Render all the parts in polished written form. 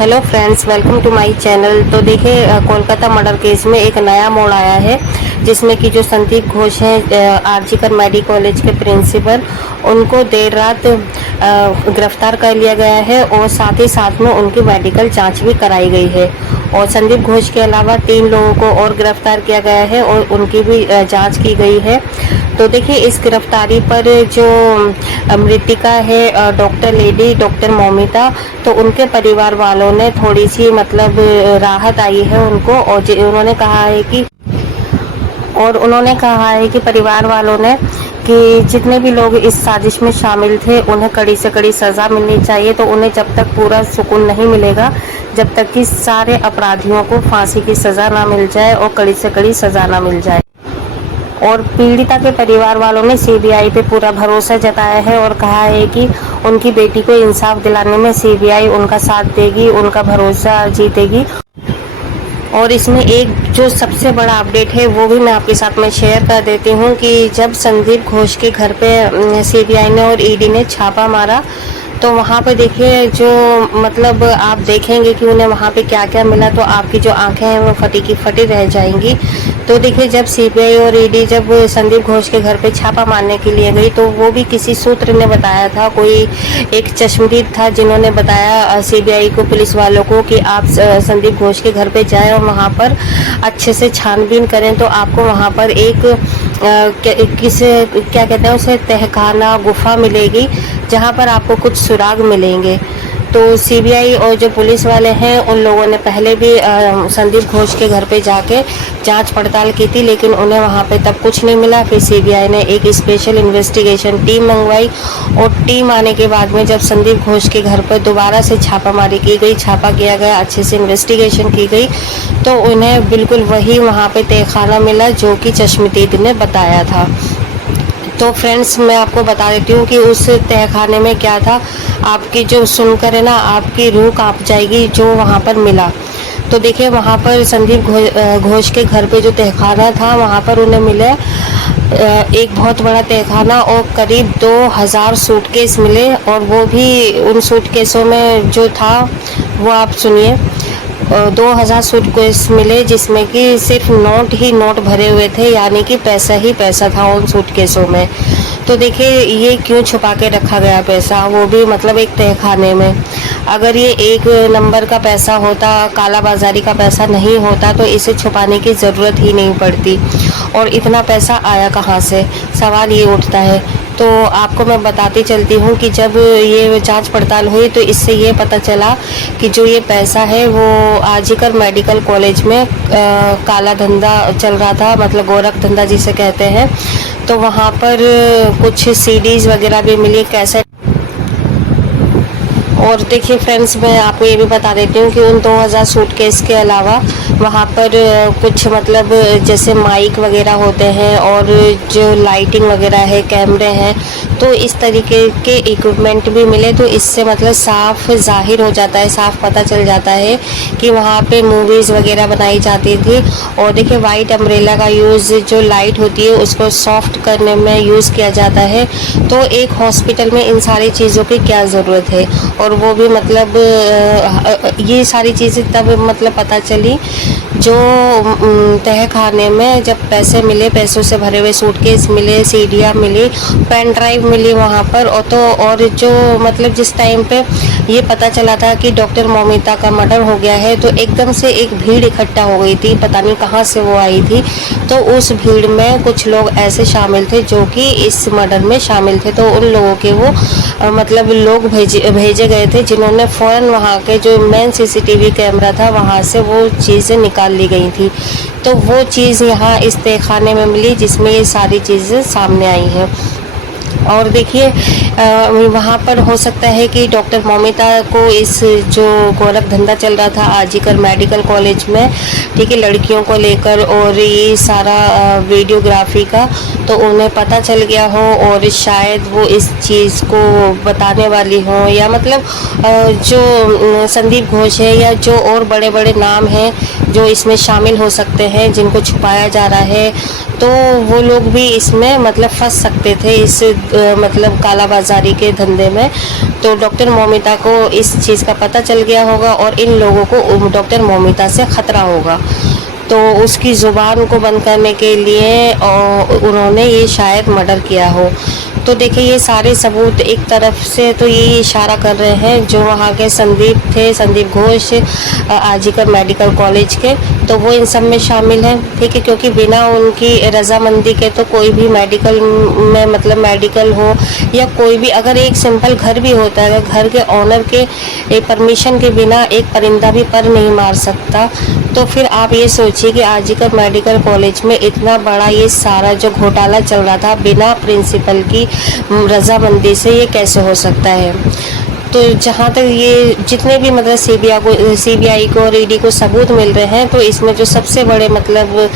Hello friends, welcome to my channel. तो देखिए, Kolkata murder case में एक नया मोड़ आया है, जिसमें कि जो संदीप घोष हैं, आरजीकर मेडिकल कॉलेज के प्रिंसिपल, उनको देर रात गिरफ्तार कर लिया गया है और साथ ही साथ में उनकी मेडिकल जांच भी कराई गई है। और संदीप घोष के अलावा 3 लोगों को और गिरफ्तार किया गया है और उनकी भी जांच की गई है। तो देखिए, इस गिरफ्तारी पर जो मृतिका है, डॉक्टर लेडी डॉक्टर मौमिता, तो उनके परिवार वालों ने थोड़ी सी मतलब राहत आई है उनको। और उन्होंने कहा है कि परिवार वालों ने कि जितने भी लोग इस साजिश में शामिल थे उन्हें कड़ी से कड़ी सज़ा मिलनी चाहिए। तो उन्हें जब तक पूरा सुकून नहीं मिलेगा, जब तक कि सारे अपराधियों को फांसी की सज़ा ना मिल जाए और कड़ी से कड़ी सज़ा ना मिल जाए। और पीड़िता के परिवार वालों ने सीबीआई पे पूरा भरोसा जताया है और कहा है कि उनकी बेटी को इंसाफ दिलाने में सीबीआई उनका साथ देगी, उनका भरोसा जीतेगी। और इसमें एक जो सबसे बड़ा अपडेट है वो भी मैं आपके साथ में शेयर कर देती हूँ कि जब संदीप घोष के घर पे सीबीआई ने और ईडी ने छापा मारा, तो वहाँ पे देखिए जो मतलब आप देखेंगे कि उन्हें वहाँ पे क्या क्या मिला, तो आपकी जो आंखें हैं वो फटी की फटी रह जाएंगी। तो देखिए, जब सीबीआई और ईडी जब संदीप घोष के घर पे छापा मारने के लिए गई, तो वो भी किसी सूत्र ने बताया था, कोई एक चश्मदीद था जिन्होंने बताया सीबीआई को, पुलिस वालों को, कि आप संदीप घोष के घर पे जाएं और वहाँ पर अच्छे से छानबीन करें, तो आपको वहाँ पर एक क्या कहते हैं उसे, तहखाना गुफा मिलेगी, जहाँ पर आपको कुछ सुराग मिलेंगे। तो सीबीआई और जो पुलिस वाले हैं उन लोगों ने पहले भी संदीप घोष के घर पे जाके जांच पड़ताल की थी, लेकिन उन्हें वहाँ पे तब कुछ नहीं मिला। फिर सीबीआई ने एक स्पेशल इन्वेस्टिगेशन टीम मंगवाई और टीम आने के बाद में जब संदीप घोष के घर पर दोबारा से छापामारी की गई, छापा किया गया, अच्छे से इन्वेस्टिगेशन की गई, तो उन्हें बिल्कुल वही वहाँ पे तहखाना मिला जो कि चश्मदीद ने बताया था। तो फ्रेंड्स, मैं आपको बता देती हूँ कि उस तहखाने में क्या था। आपकी जो सुनकर है ना, आपकी रूह कांप जाएगी जो वहाँ पर मिला। तो देखिए, वहाँ पर संदीप घोष के घर पे जो तहखाना था, वहाँ पर उन्हें मिले एक बहुत बड़ा तहखाना और करीब 2000 सूटकेस मिले। और वो भी उन सूटकेसों में जो था वो आप सुनिए, 2000 सूटकेस मिले, जिसमें कि सिर्फ नोट ही नोट भरे हुए थे, यानी कि पैसा ही पैसा था उन सूटकेसों में। तो देखिए, ये क्यों छुपा के रखा गया पैसा, वो भी मतलब एक तहखाने में। अगर ये एक नंबर का पैसा होता, काला बाजारी का पैसा नहीं होता, तो इसे छुपाने की ज़रूरत ही नहीं पड़ती। और इतना पैसा आया कहाँ से, सवाल ये उठता है। तो आपको मैं बताती चलती हूँ कि जब ये जांच पड़ताल हुई, तो इससे ये पता चला कि जो ये पैसा है वो आरजीकर मेडिकल कॉलेज में काला धंधा चल रहा था, मतलब गोरख धंधा जिसे कहते हैं। तो वहाँ पर कुछ सीडीज़ वगैरह भी मिली, कैसेट। और देखिए फ्रेंड्स, मैं आपको ये भी बता देती हूँ कि उन 2000 सूटकेस के अलावा वहाँ पर कुछ मतलब जैसे माइक वगैरह होते हैं और जो लाइटिंग वगैरह है, कैमरे हैं, तो इस तरीके के इक्विपमेंट भी मिले। तो इससे मतलब साफ जाहिर हो जाता है, साफ पता चल जाता है कि वहाँ पे मूवीज़ वगैरह बनाई जाती थी। और देखिए, वाइट अम्ब्रेला का यूज़, जो लाइट होती है उसको सॉफ्ट करने में यूज़ किया जाता है। तो एक हॉस्पिटल में इन सारी चीज़ों की क्या ज़रूरत है। और वो भी मतलब ये सारी चीज़ें तब मतलब पता चली जो तहखाने में जब पैसे मिले, पैसों से भरे हुए सूटकेस मिले, सीडियाँ मिली, पेन ड्राइव मिली वहाँ पर। और जो मतलब जिस टाइम पे ये पता चला था कि डॉक्टर मौमिता का मर्डर हो गया है, तो एकदम से एक भीड़ इकट्ठा हो गई थी, पता नहीं कहाँ से वो आई थी। तो उस भीड़ में कुछ लोग ऐसे शामिल थे जो कि इस मर्डर में शामिल थे। तो उन लोगों के वो मतलब लोग भेजे गए थे, जिन्होंने फ़ौरन वहाँ के जो मेन सीसीटीवी कैमरा था वहाँ से वो चीज़ें निकाल ली गई थी। तो वो चीज़ यहाँ इस तहखाने में मिली, जिसमें ये सारी चीज़ें सामने आई हैं। और देखिए, वहाँ पर हो सकता है कि डॉक्टर मौमिता को इस जो गोरख धंधा चल रहा था आरजीकर मेडिकल कॉलेज में, ठीक है, लड़कियों को लेकर और ये सारा वीडियोग्राफी का, तो उन्हें पता चल गया हो और शायद वो इस चीज़ को बताने वाली हो, या मतलब जो संदीप घोष है या जो और बड़े बड़े नाम हैं जो इसमें शामिल हो सकते हैं, जिनको छुपाया जा रहा है, तो वो लोग भी इसमें मतलब फंस सकते थे, इस मतलब कालाबाजारी के धंधे में। तो डॉक्टर मौमिता को इस चीज़ का पता चल गया होगा और इन लोगों को डॉक्टर मौमिता से ख़तरा होगा, तो उसकी ज़ुबान को बंद करने के लिए उन्होंने ये शायद मर्डर किया हो। तो देखिए ये सारे सबूत एक तरफ से तो ये इशारा कर रहे हैं जो वहाँ के संदीप थे, संदीप घोष आजीकर मेडिकल कॉलेज के, तो वो इन सब में शामिल हैं, ठीक है। क्योंकि बिना उनकी रजामंदी के तो कोई भी मेडिकल में मतलब मेडिकल हो या कोई भी अगर एक सिंपल घर भी होता है, घर के ऑनर के परमिशन के बिना एक परिंदा भी पर नहीं मार सकता, तो फिर आप ये सोचिए कि आजीकर मेडिकल कॉलेज में इतना बड़ा ये सारा जो घोटाला चल रहा था बिना प्रिंसिपल की रजामंदी से ये कैसे हो सकता है। तो जहाँ तक ये जितने भी मतलब सीबीआई को और ईडी को सबूत मिल रहे हैं, तो इसमें जो सबसे बड़े मतलब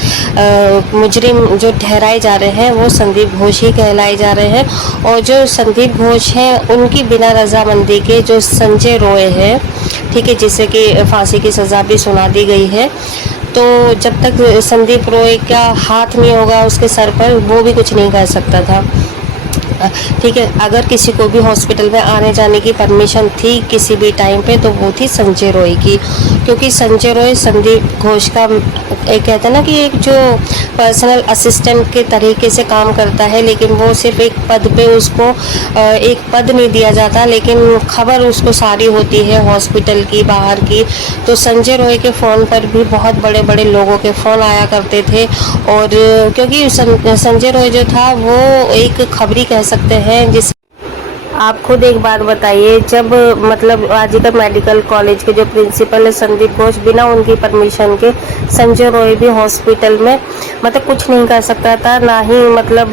मुजरिम जो ठहराए जा रहे हैं वो संदीप घोष ही कहलाए जा रहे हैं। और जो संदीप घोष हैं उनकी बिना रजामंदी के जो संजय रॉय है, ठीक है, जिसे कि फांसी की सज़ा भी सुना दी गई है, तो जब तक संदीप रॉय का हाथ नहीं होगा उसके सर पर वो भी कुछ नहीं कर सकता था, ठीक है। अगर किसी को भी हॉस्पिटल में आने जाने की परमिशन थी किसी भी टाइम पे तो वो थी संजय रॉय की, क्योंकि संजय रॉय संदीप घोष का एक कहते हैं ना कि एक जो पर्सनल असिस्टेंट के तरीके से काम करता है, लेकिन वो सिर्फ एक पद पे उसको एक पद नहीं दिया जाता, लेकिन खबर उसको सारी होती है हॉस्पिटल की बाहर की। तो संजय रॉय के फ़ोन पर भी बहुत बड़े बड़े लोगों के फ़ोन आया करते थे, और क्योंकि संजय रॉय जो था वो एक खबरी कह सकते हैं। जिस आप खुद एक बात बताइए, जब मतलब आजीकर मेडिकल कॉलेज के जो प्रिंसिपल है संदीप घोष, बिना उनकी परमिशन के संजय रॉय भी हॉस्पिटल में मतलब कुछ नहीं कर सकता था, ना ही मतलब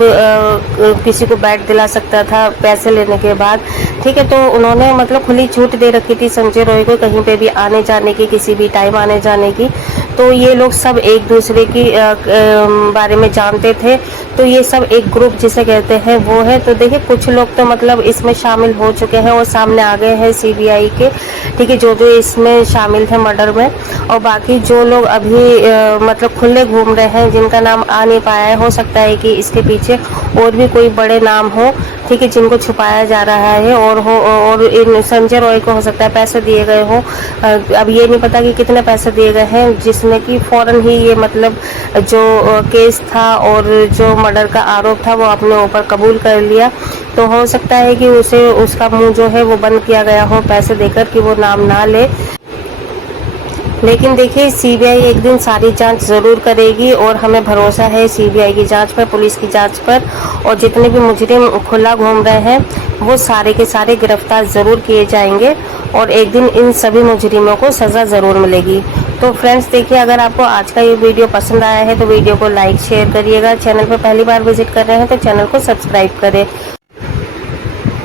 किसी को बेड दिला सकता था पैसे लेने के बाद, ठीक है। तो उन्होंने मतलब खुली छूट दे रखी थी संजय रॉय को कहीं पे भी आने जाने की, किसी भी टाइम आने जाने की। तो ये लोग सब एक दूसरे की बारे में जानते थे, तो ये सब एक ग्रुप जिसे कहते हैं वो है। तो देखिए कुछ लोग तो मतलब इसमें शामिल हो चुके हैं और सामने आ गए हैं सीबीआई के, ठीक है, जो इसमें शामिल थे मर्डर में। और बाकी जो लोग अभी मतलब खुले घूम रहे हैं जिनका नाम आ नहीं पाया है, हो सकता है कि इसके पीछे और भी कोई बड़े नाम हो, ठीक है, जिनको छुपाया जा रहा है, और इन संजय रॉय को हो सकता है पैसे दिए गए हो। अब ये नहीं पता कि कितने पैसे दिए गए हैं, जिसमें कि फौरन ही ये मतलब जो केस था और जो मर्डर का आरोप था वो अपने ऊपर कबूल कर लिया। तो हो सकता है कि उसे उसका मुंह जो है वो बंद किया गया हो पैसे देकर कि वो नाम ना ले। लेकिन देखिए सीबीआई एक दिन सारी जांच ज़रूर करेगी और हमें भरोसा है सीबीआई की जांच पर, पुलिस की जांच पर, और जितने भी मुजरिम खुला घूम रहे हैं वो सारे के सारे गिरफ्तार ज़रूर किए जाएंगे और एक दिन इन सभी मुजरिमों को सज़ा ज़रूर मिलेगी। तो फ्रेंड्स देखिए, अगर आपको आज का ये वीडियो पसंद आया है तो वीडियो को लाइक शेयर करिएगा। चैनल पर पहली बार विजिट कर रहे हैं तो चैनल को सब्सक्राइब करें।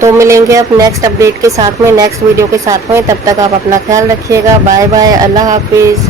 तो मिलेंगे अब नेक्स्ट अपडेट के साथ में, नेक्स्ट वीडियो के साथ में। तब तक आप अपना ख्याल रखिएगा। बाय बाय, अल्लाह हाफिज़।